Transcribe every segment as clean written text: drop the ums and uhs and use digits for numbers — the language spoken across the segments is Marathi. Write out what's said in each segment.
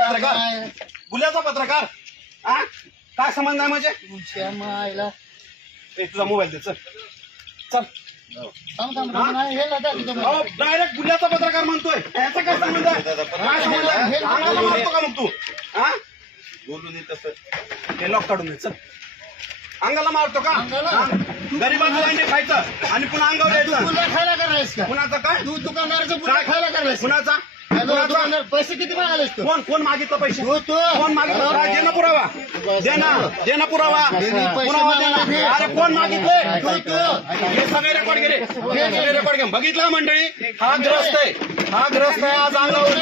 पत्रकार गुन्ह्याचा पत्रकार हा काय संबंध आहे म्हणजे तुझा मोबाईल दे चल चल डायरेक्ट गुन्ह्याचा पत्रकार म्हणतोय याचा काय संबंध आहे काय संबंध आहे अंगाला मारतो का मग तू हा बोलू दे तसं हे लॉक काढून दे चल अंगाला मारतो का गरीबाचं अंडे खायचं आणि पुन्हा अंगावर यायचं खायला करायचं कुणाचं काय तू दुकानदाराचं पुन्हा खायला करायचं कुणाचा दुकानदार पैसे किती मागायला कोण कोण मागितलं पैसे तू कोण मागितलं काय दे ना पुरावा दे ना पुरावा पुरावा दे ना अरे कोण मागितले हे सगळे रेकॉर्ड घे बघितलं मंडळी हा ग्रस्त आहे आज अंगावर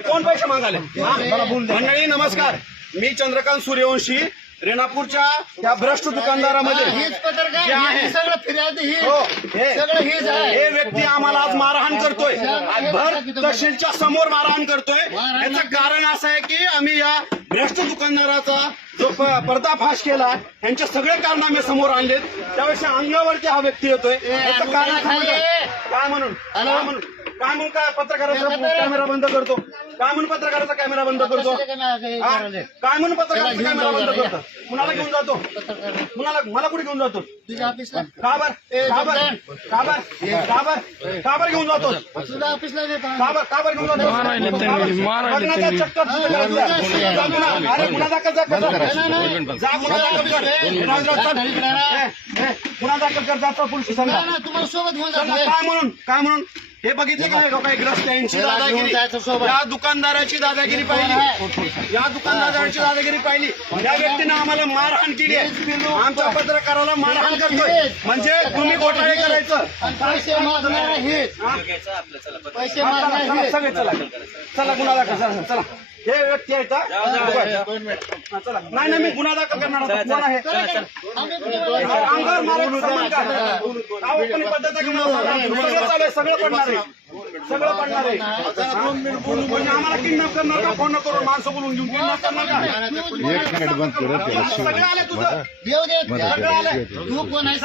कोण पैसे मागाले मंडळी नमस्कार मी चंद्रकांत सूर्यवंशी रेणापूरच्या त्या भ्रष्ट दुकानदारामध्ये जे आहे हे व्यक्ती आम्हाला आज मारहाण करतोय भर तहसीलच्या समोर मारहाण करतोय याचं कारण असं आहे की आम्ही या भ्रष्ट दुकानदाराचा जो पर्दाफाश केला यांचे सगळे कारनामे समोर आणलेत त्यावेळेस अंगावरती हा व्यक्ती येतोय याचं कारण काय म्हणून काय पत्रकाराचा कॅमेरा बंद करतो काय म्हणून पत्रकाराचा कॅमेरा बंद करतो काय म्हणून पत्रकाराचा कॅमेरा बंद करतो कुणाला घेऊन जातो मला कुठे घेऊन जातो का बर घेऊन जातो का बर घेऊन जातो अरे गुन्हा दाखल कर जातो पोलीस स्टेशनला तुम्हाला सोबत घेऊन जातो काय म्हणून हे बघितले का काही ग्रस्त यांची दादागिरी या दुकानदाराची दादागिरी पाहिली या व्यक्तीनं आम्हाला मारहाण केली आहे आमच्या पत्रकाराला मारहाण करतोय म्हणजे तुम्ही घोटाळे करायचं पैसे मागणार पैसे मागणार सगळे चला गुन्हा दाखल चला हे व्यक्ती आहेत चला नाही मी गुन्हा दाखल करणार होतो कोण आहे अंगावर मारायचं पद्धत सगळं पडणार आहे म्हणजे आम्हाला किडनॅप करणार का फोन करून माणसं बोलून घेऊन किडनॅप करणार का सगळं आलं तुझं सगळं आलं तू कोण आहे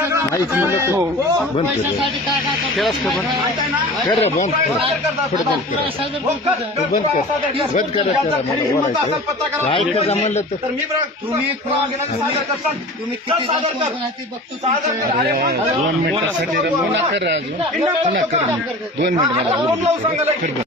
तर मी तुम्ही सादर करताल तुम्ही सादर कर 2 मिनिटासाठी 2 मिनिट मला